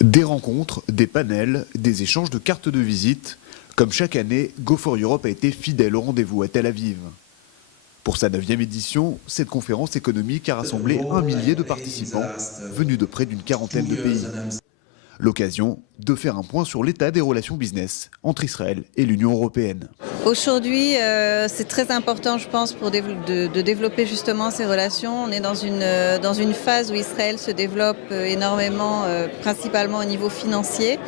Des rencontres, des panels, des échanges de cartes de visite. Comme chaque année, Go for Europe a été fidèle au rendez-vous à Tel Aviv. Pour sa 9e édition, cette conférence économique a rassemblé 1 millier de participants venus de près d'une quarantaine de pays. L'occasion de faire un point sur l'état des relations business entre Israël et l'Union européenne. Aujourd'hui, c'est très important, je pense, de développer justement ces relations. On est dans une phase où Israël se développe énormément, principalement au niveau financier,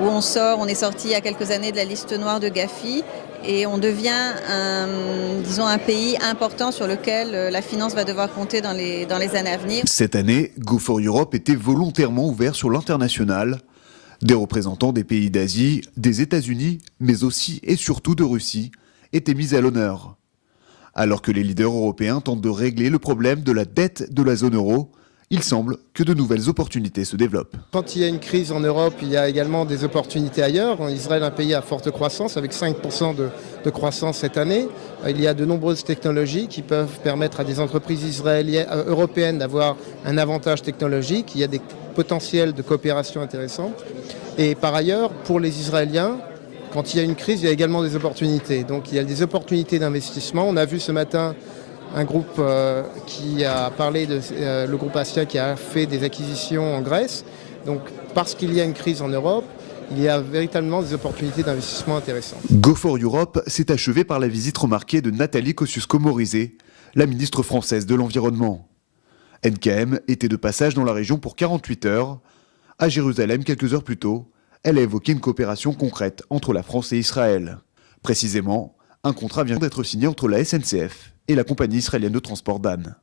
où on est sorti il y a quelques années de la liste noire de Gafi et on devient un pays important sur lequel la finance va devoir compter dans les années à venir. Cette année, Go for Europe était volontairement ouvert sur l'international. Des représentants des pays d'Asie, des États-Unis, mais aussi et surtout de Russie, étaient mis à l'honneur. Alors que les leaders européens tentent de régler le problème de la dette de la zone euro, il semble que de nouvelles opportunités se développent. Quand il y a une crise en Europe, il y a également des opportunités ailleurs. Israël est un pays à forte croissance, avec 5% de croissance cette année. Il y a de nombreuses technologies qui peuvent permettre à des entreprises européennes d'avoir un avantage technologique. Il y a des potentiels de coopération intéressants. Et par ailleurs, pour les Israéliens, quand il y a une crise, il y a également des opportunités. Donc il y a des opportunités d'investissement. On a vu ce matin un groupe qui a parlé le groupe Assia qui a fait des acquisitions en Grèce. Donc parce qu'il y a une crise en Europe, il y a véritablement des opportunités d'investissement intéressantes. Go for Europe s'est achevé par la visite remarquée de Nathalie Kosciusko-Morizet, la ministre française de l'Environnement. NKM était de passage dans la région pour 48 heures. À Jérusalem, quelques heures plus tôt, elle a évoqué une coopération concrète entre la France et Israël. Précisément, un contrat vient d'être signé entre la SNCF et la compagnie israélienne de transport Dan.